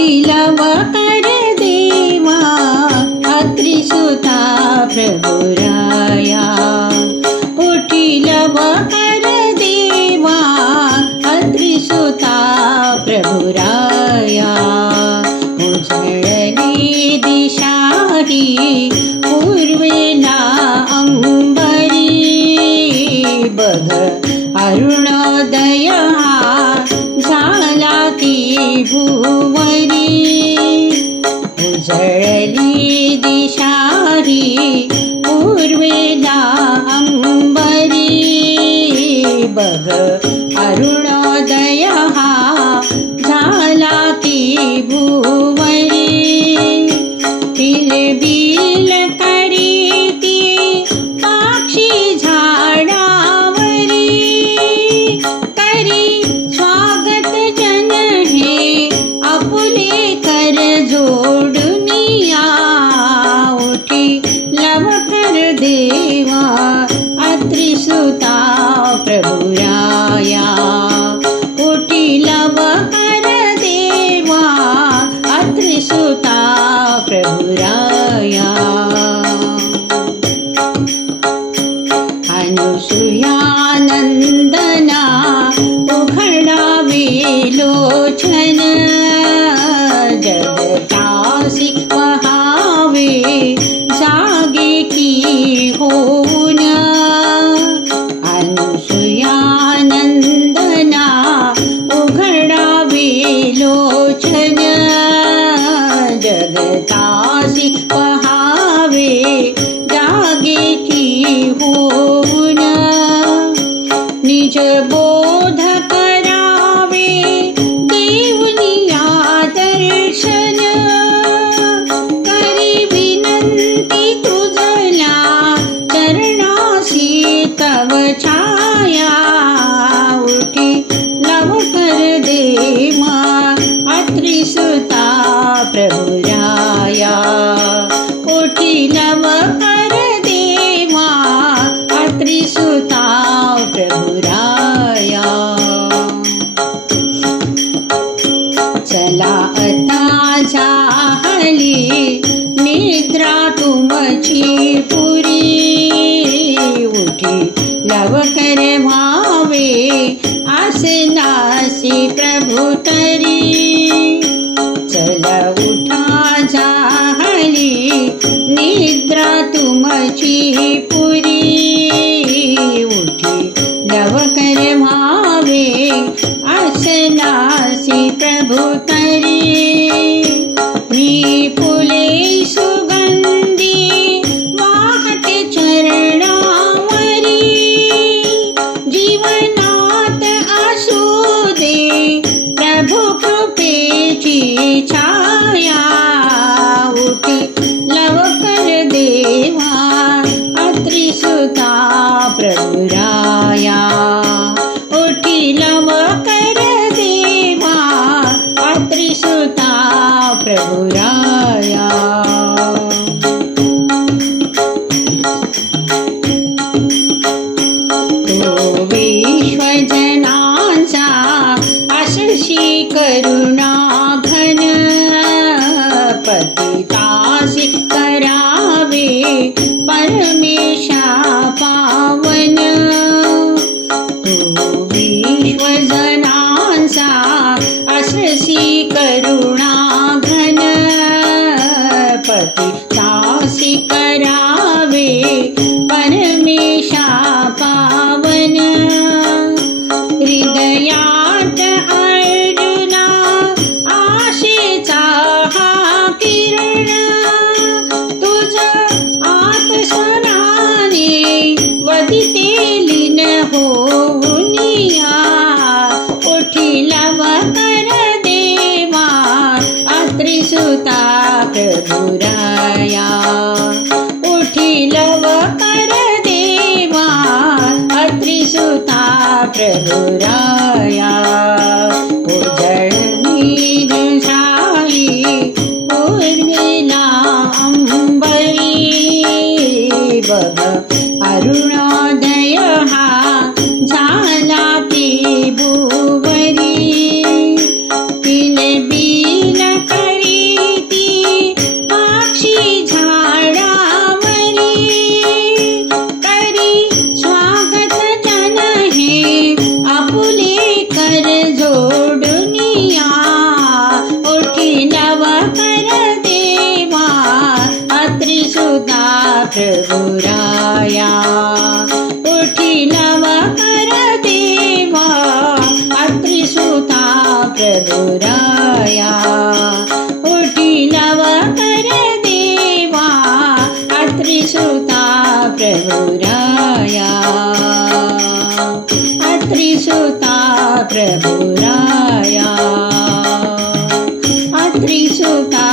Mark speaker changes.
Speaker 1: शीलव कर देवा अत्रिसुता प्रभुरा। पूर्वेला अंबरी. बघ अरुणोदय हा झाला की भुवरी. तिले बिल करी ती पाक्षी झाडावरी. करी स्वागत हे आपुले कर তা नाशी प्रभु प्रभुरा बुराया उठिलव परदेवा अत्रिसुता प्रबुराया अरुणोदय प्रभुराया उठी नव कर देवा उठी नव कर देवा अत्रिसुता प्रभुराया। अत्रिसुता प्रभुराया। अत्रिसुता